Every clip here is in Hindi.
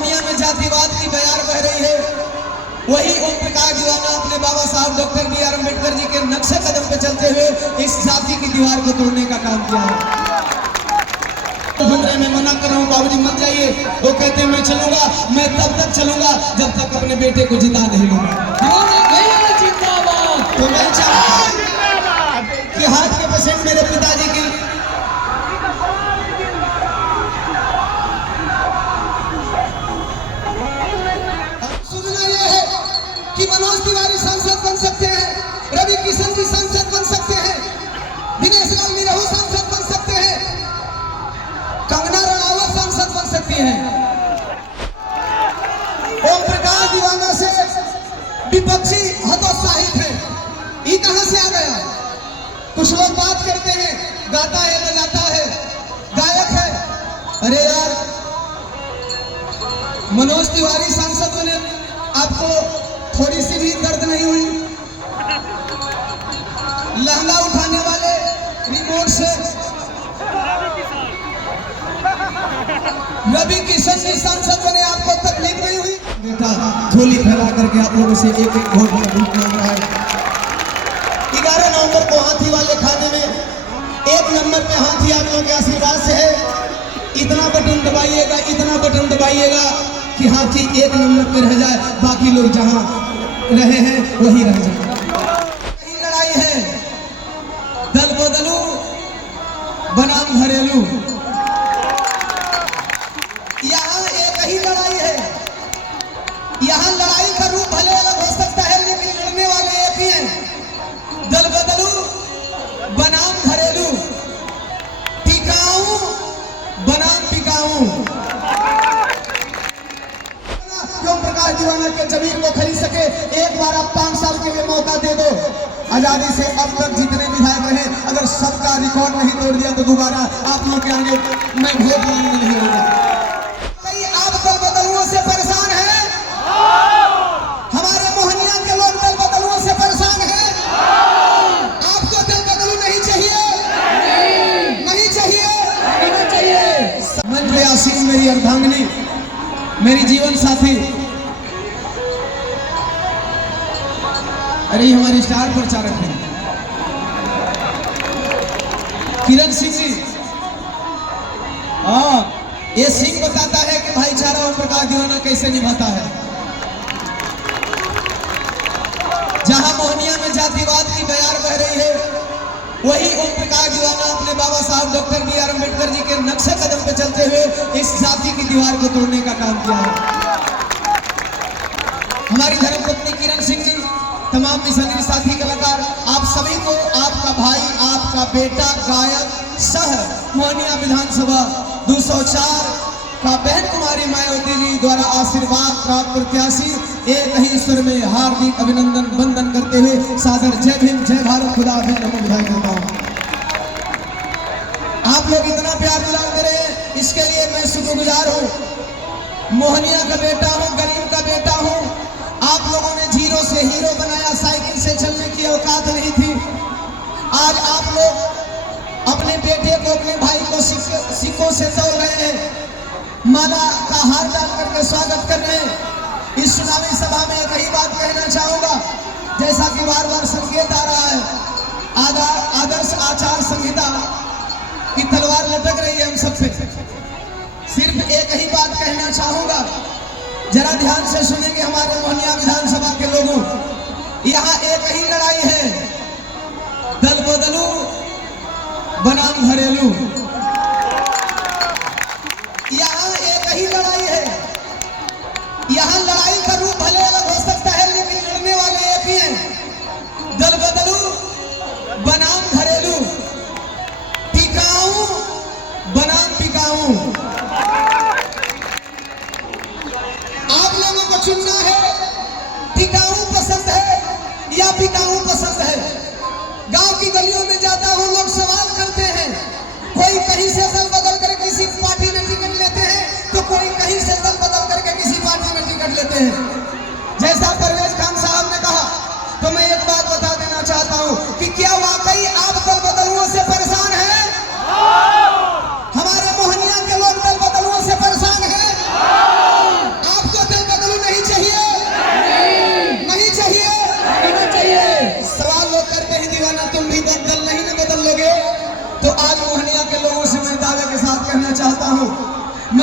मोहनिया में जातिवाद की बयार बह रही है, वही ओम प्रकाश दीवाना अपने बाबा साहब डॉक्टर बी.आर. अम्बेडकर जी के नक्शे कदम पे चलते हुए इस जाति की दीवार को तोड़ने का काम किया है। घूमने में मना कर रहा हूँ, बाबूजी मत जाइए। वो कहते हैं मैं चलूंगा, मैं तब तक चलूंगा जब तक अपने बेटे को जिता नहीं लूंगा। तो मैं चाहूंगा कि हाथ के पेशेंट मेरे पिताजी की सुनना यह है कि मनोज तिवारी सांसद बन सकते हैं, रवि किशन जी सांसद बन सकते हैं, दिनेश लाल निरहू सांसद बन सकते हैं, कंगना रणावत सांसद बन सकती हैं। ओम प्रकाश दीवाना से विपक्षी हतोत्साहित है। ये कहां से आ गया? कुछ लोग बात करते हैं, गाता है, बजाता है, गायक है। अरे यार, मनोज तिवारी सांसद बने, आपको थोड़ी सी भी दर्द नहीं हुई? लहंगा उठाने वाले रिमोट से रवि किशन जी सांसद बने, आपको तकलीफ नहीं हुई? बेटा झोली फैला करके आप लोगों से एक एक वोट मांग रहा है। 11 नवंबर को हाथी वाले खाने में 1 नंबर पे हाथी आप लोगों के आशीर्वाद से है। इतना बटन दबाइएगा, इतना बटन दबाइएगा कि हाथी 1 नंबर पे रह जाए, बाकी लोग जहां रहे हैं वही रह जाए। यही लड़ाई है, दल बदलू बनाम घरेलू। यहाँ एक ही लड़ाई है। यहाँ लड़ाई का रूप भले अलग हो सकता है, लेकिन लड़ने वाले एक ही हैं। दल बदलू बनाम घरेलू, टिकाऊ बनाम टिकाऊ। ओम प्रकाश दीवाना के जमीन को खरीद सके, एक बार आप 5 साल के लिए मौका दे दो। आजादी से अब तक जितने विधायक रहे, अगर सबका रिकॉर्ड नहीं तोड़ दिया तो दोबारा आप लोग के आगे मैं वोट मांगने नहीं होगा। कई आप दल बदलुओं से परेशान हैं? हमारे मोहनिया के लोग दल बदलुओं से परेशान हैं? आपको दल बदलू नहीं चाहिए? नहीं चाहिए? मन पे आसीन मेरी अर्धांगिनी, मेरी जीवन साथी, अरे हमारे स्टार प्रचारक हैं किरण सिंह जी। ये सिंह बताता है कि भाईचारा ओम प्रकाश दीवाना कैसे निभाता है। जहां मोहनिया में जातिवाद की बयार बह रही है, वही ओम प्रकाश दीवाना अपने बाबा साहब डॉक्टर बी.आर. अम्बेडकर जी के नक्शे कदम पे चलते हुए इस जाति की दीवार को तोड़ने का काम किया है। हमारी धर्मपत्नी किरण सिंह जी, तमाम मिशनरी साथी कलाकार, आप सभी को आपका भाई, आपका बेटा, गायक सह मोहनिया विधानसभा 204 का बहन कुमारी मायावती जी द्वारा आशीर्वाद प्राप्त प्रत्याशी एक ही स्वर में हार्दिक अभिनंदन वंदन करते हुए सादर जय भीम, जय भारत, खुदा हाफिज़, नमो बुधाई करता हूँ। आप लोग इतना प्यार दुलार दे रहे हैं, इसके लिए मैं शुक्रगुजार हूँ। मोहनिया का बेटा हूँ, गरीब का बेटा हूँ। आप लोगों ने जीरो से हीरो बनाया, साइकिल से चलने की औकात नहीं थी। आज आप लोग अपने बेटे को, अपने भाई को सिक्कों से तोड़ रहे हैं, माला का हार डाल करके स्वागत कर रहे हैं। इस चुनावी सभा में एक ही बात कहना चाहूंगा, जैसा कि बार बार संकेत आ रहा है, आदर्श आचार संहिता की तलवार लटक रही है हम सब पे। सिर्फ एक ही बात कहना चाहूंगा, जरा ध्यान से सुनेंगे हमारे मोहनिया विधानसभा के लोगों। यहाँ एक ही लड़ाई है, दल बदलू बनाम घरेलू। यहाँ एक ही लड़ाई है। यहाँ लड़ाई का रूप भले अलग हो सकता है, लेकिन लड़ने वाले एक ही हैं। दल बदलू बनाम घरेलू, टिकाऊ बनाम टिकाऊ। आप लोगों को चुनना है, टिकाऊ पसंद है या बिकाऊ पसंद है। गांव की गलियों में जाता हूं, लोग सवाल करते हैं, कोई कहीं से दल बदल कर किसी पार्टी में टिकट लेते हैं, तो कोई कहीं से दल बदल करके किसी पार्टी में टिकट लेते हैं। जैसा परवेज खान साहब ने कहा, तो मैं एक बात बता देना चाहता हूं कि क्या वाकई आप दल बदलुओं से परेशान हैं? हमारे मोहनिया के लोग दल बदलुओं से परेशान हैं?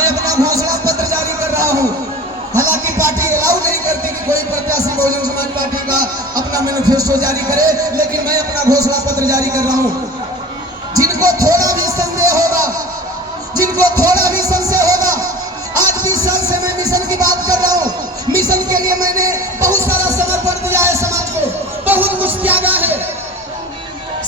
अपना घोषणा पत्र जारी कर रहा हूं। हालांकि पार्टी अलाउ नहीं करती कि कोई प्रत्याशी बहुजन समाज पार्टी का अपना मैनिफेस्टो जारी करे, लेकिन मैं अपना घोषणा पत्र जारी कर रहा हूं। जिनको थोड़ा भी संदेह होगा, जिनको थोड़ा भी संशय होगा, आज 20 साल से मैं मिशन की बात कर रहा हूं। मिशन के लिए मैंने बहुत सारा समर्पण दिया है, समाज को बहुत कुछ त्यागा है।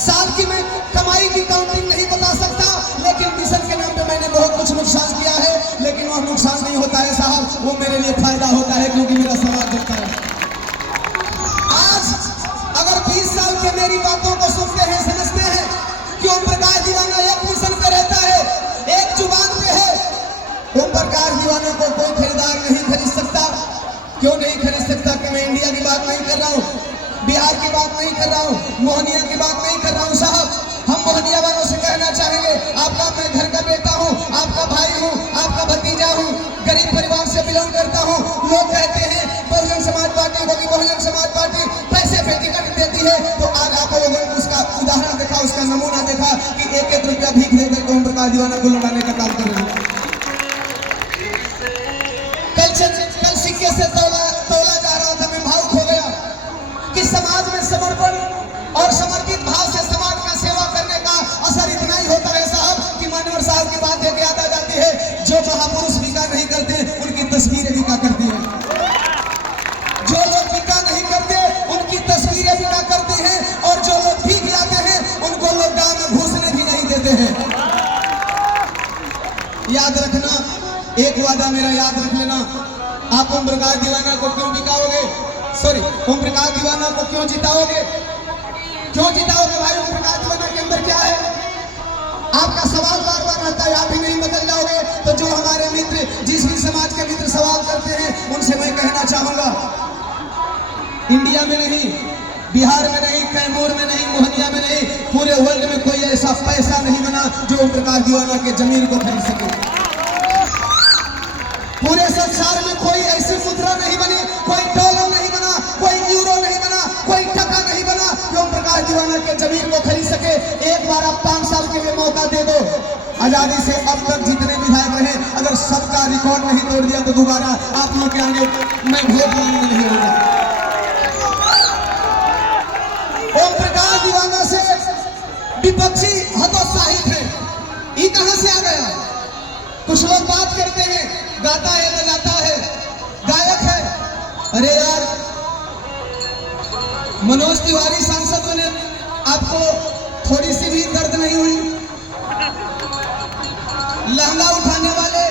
साल की मैं कमाई की काउंटिंग नहीं बता सकता, लेकिन मिशन के नाम पे मैंने बहुत कुछ नुकसान किया है, लेकिन वह नुकसान नहीं होता है साहब, वो मेरे लिए फायदा होता है, क्योंकि मेरा समाज होता है। आज अगर 20 साल के मेरी बातों को सुनते हैं, समझते हैं कि ओम प्रकाश दीवाना एक मिशन पे रहता है, एक जुबान पे है। ओम प्रकाश दीवाना को कोई खरीदार नहीं खरीद सकता। क्यों नहीं खरीद सकता? कि मैं इंडिया की बात नहीं कर रहा हूँ, बिहार की बात नहीं कर रहा हूँ, मोहनिया की बात नहीं कर रहा हूँ साहब। हम मोहनिया वालों से कहना चाहेंगे, आपका मैं घर का बेटा हूँ, आपका भाई हूँ, आपका भतीजा हूँ, गरीब परिवार से बिलोंग करता हूँ। लोग कहते हैं बहुजन समाज पार्टी होगी, बहुजन समाज पार्टी पैसे पे टिकट देती है, तो आज आप लोगों ने उसका उदाहरण देखा, उसका नमूना देखा कि 1-1 रुपया भीख देकर ओम प्रकाश दीवाना को लौटाने का काम कर रहे हैं। कल सिक्के से तोला जा रहा था, मैं भावुक हो गया कि समाज में समर्पण और समर्पित भाव से समाज का सेवा करने का असर इतना ही होता है साहब कि मानवर साहब की बात एक याद आ जाती है, जो महापुरुष विका नहीं करते उनकी तस्वीरें विका करती हैं। जो लोग विका नहीं करते उनकी तस्वीरें विका करती हैं, और जो लोग भीख जाते हैं उनको लोग गांव में घुसने भी नहीं देते हैं। याद रखना, एक वादा मेरा याद रख लेना, आप ओम प्रकाश दीवाना को क्यों बिकाओगे, सॉरी ओम प्रकाश दीवाना को क्यों जिताओगे? क्यों जिताओगे भाई? ओम प्रकाश दीवाना के अंदर क्या है? आपका सवाल बार बार रहता है, आप ही नहीं बदल जाओगे। तो जो हमारे मित्र, जिस भी समाज के मित्र सवाल करते हैं, उनसे मैं कहना चाहूंगा, इंडिया में नहीं, बिहार में नहीं, कैमूर में नहीं, मोहनिया में नहीं, पूरे वर्ल्ड में कोई ऐसा पैसा नहीं बना जो ओम प्रकाश दीवाना के जमीन को खरीद सके। पूरे संसार में कोई ऐसी मुद्रा नहीं बनी, कोई डॉलर नहीं बना, कोई यूरो नहीं बना, कोई टका नहीं बना जो ओम प्रकाश दीवाना के जमीन को खरीद सके। एक बार आप 5 साल के लिए मौका दे दो। आजादी से अब तक जितने विधायक रहे, अगर सबका रिकॉर्ड नहीं तोड़ दिया तो दोबारा आप लोग के आगे मैं वोट मांगने नहीं होगा। ओम प्रकाश दीवाना से विपक्षी हतोत्साहित है। ये कहां से आ गया? कुछ लोग बात करते हैं, गाता है, बजाता है, गायक है। अरे यार, मनोज तिवारी सांसद बने, आपको थोड़ी सी भी दर्द नहीं हुई? लहंगा उठाने वाले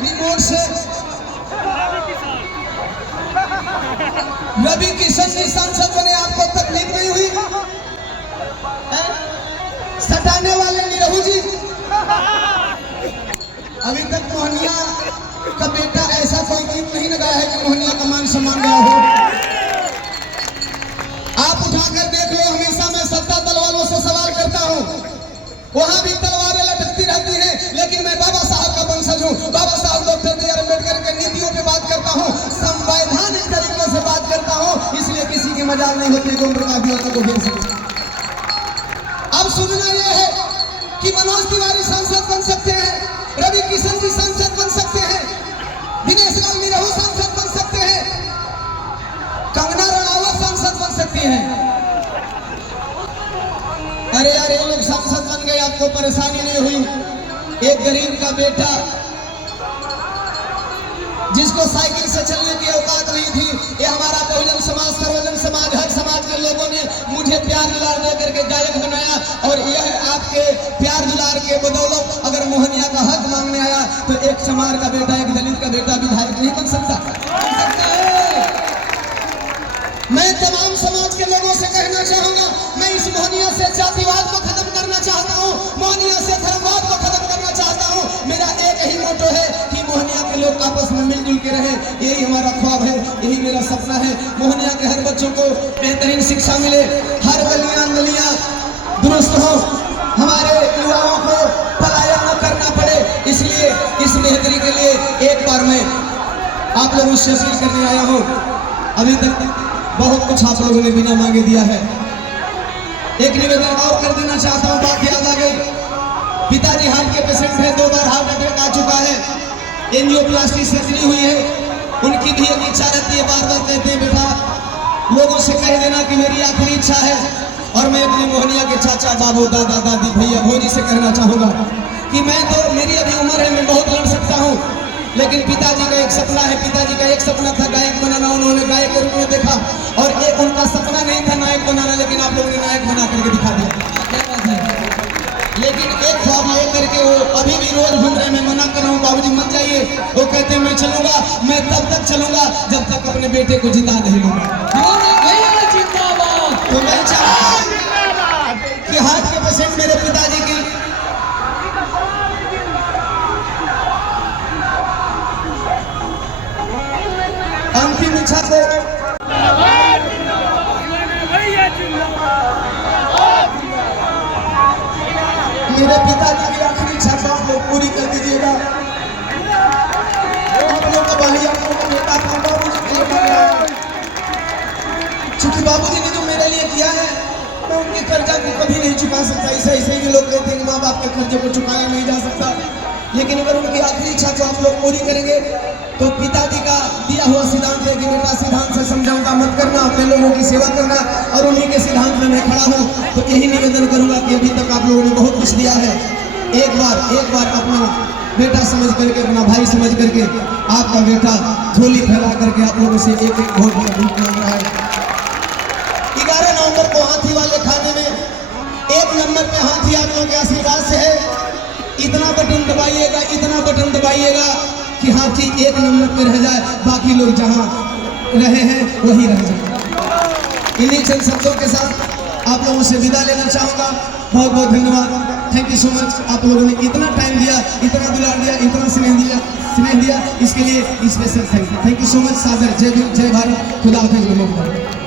रिमोट से रवि किशन जी सांसद बने, आपको तकलीफ नहीं हुई? सटाने वाले निरहू जी, अभी तक मोहनिया का बेटा ऐसा कोई गीत नहीं लगाया है कि मोहनिया का मान सम्मान गया हो। आप उठाकर देख लो, हमेशा मैं सत्ता दल वालों से सवाल करता हूं, वहां भी तलवारें लटकती रहती हैं, लेकिन मैं बाबा साहब का वंशज हूं। बाबा साहब डॉक्टर बी आर अम्बेडकर के नीतियों पे बात करता हूं, संवैधानिक तरीकों से बात करता हूं, इसलिए किसी की मजाल नहीं होती कि ओम प्रकाश दीवाना को भेज सके। अब सुनना यह है कि मनोज तिवारी सांसद बन सकते हैं, रवि किशन जी सांसद बन सकते हैं, दिनेश लाल निरहू सांसद बन सकते हैं, कंगना रनावत सांसद बन सकती हैं। अरे यार, ये लोग सांसद बन गए, आपको परेशानी नहीं हुई? एक गरीब का बेटा जिसको साइकिल से चलने की औकात नहीं थी, ये हमारा बहुजन समाज, सर्वजन समाज, हर समाज के लोगों ने मुझे प्यार दुलार देकर के गायक बनाया, और यह आपके प्यार दुलार के बदौलत अगर मोहनिया का हक मांगने आया तो एक चमार का बेटा, एक दलित का बेटा विधायक नहीं बन सकता? मैं तमाम समाज के लोगों से कहना चाहूंगा, मैं इस मोहनिया से जातिवाद को खत्म करना चाहता हूं, मोहनिया से धर्मवाद को खत्म करना चाहता हूं। मेरा एक ही मोटो है कि मोहनिया के लोग आपस में मिलजुल के रहे, यही हमारा ख्वाब है, यही मेरा सपना है। मोहनिया के हर बच्चों को बेहतरीन शिक्षा मिले, हर गलियां गलियां दुरुस्त हो, हमारे युवाओं को पलायन न करना पड़े। इसलिए इस बेहतरी के लिए एक बार मैं आप लोगों से अपील करने आया हूँ। अभी तक बहुत कुछ आप लोगों ने बिना मांगे दिया है। एक निवेदन और कर देना चाहता हूँ, बात याद आ गई। पिताजी हार्ट के पेशेंट हैं, 2 बार हार्ट अटैक आ चुका है। एंजियोप्लास्टी सर्जरी हुई है, उनकी भी एक इच्छा रहती है, बार बार कहते हैं बेटा लोगों से कह देना कि मेरी आखिरी इच्छा है। और मैं अपनी मोहनिया के चाचा, बाबू, दादा, दादी, भैया, भौजी से कहना चाहूंगा कि मैं तो, मेरी अभी उम्र है, मैं बहुत लड़ सकता हूँ, लेकिन पिताजी का एक सपना है। पिताजी का एक सपना था गायक बनाना, उन्होंने गायक के रूप में देखा। और एक उनका सपना नहीं था नायक बनाना, लेकिन आप लोगों ने नायक बना करके दिखा दिया। क्या बात है। लेकिन एक ख्वाब लेकर के वो अभी भी रोज घूम रहे। मैं मना कर रहा हूँ, बाबूजी मत जाइए। वो कहते हैं मैं चलूंगा, मैं तब तक चलूंगा जब तक अपने बेटे को जिंदा नहीं लूंगा। तो मैं चाहूंगा कि हार्ट के पेशेंट मेरे पिताजी की अंतिम इच्छा को मेरे पिताजी की आखिरी इच्छा को आप लोग पूरी कर दीजिएगा। आप लोग का भाई, आप लोग का बेटा था, बाबूजी के लिए कर रहा है। चूंकि बाबूजी ने जो मेरे लिए किया है, मैं उनके कर्जा को कभी नहीं चुका सकता। ऐसे भी लोग कहते हैं माँ बाप के कर्जे को चुकाया नहीं जा सकता, लेकिन अगर उनकी आखिरी इच्छा को आप लोग पूरी करेंगे तो पिताजी का दिया हुआ सिद्धांत है कि बेटा सिद्धांत से समझौता मत करना, अपने लोगों की सेवा करना, और उन्हीं के सिद्धांत में मैं खड़ा हूँ। तो यही निवेदन करूंगा कि अभी तक आप लोगों ने बहुत कुछ दिया है, एक बार अपना बेटा समझ करके, अपना भाई समझ करके, आपका बेटा झोली फैला करके आप लोगों से एक वोट मांग रहा है। 11 नवंबर को हाथी वाले खाने में 1 नंबर पे हाथी आप लोगों के आशीर्वाद से है। इतना बटन दबाइएगा, इतना बटन दबाइएगा कि हाथी 1 नंबर पे रह जाए, बाकी लोग जहां रहे हैं वही रह जाए। इन्हीं चंद शब्दों के साथ आप लोगों से विदा लेना चाहूंगा। बहुत बहुत धन्यवाद, थैंक यू सो मच। आप लोगों ने इतना टाइम दिया, इतना दुलार दिया, इतना स्नेह दिया, इसके लिए special thank you so much. सादर जय भीम, जय भारत, खुदा हाफिज़।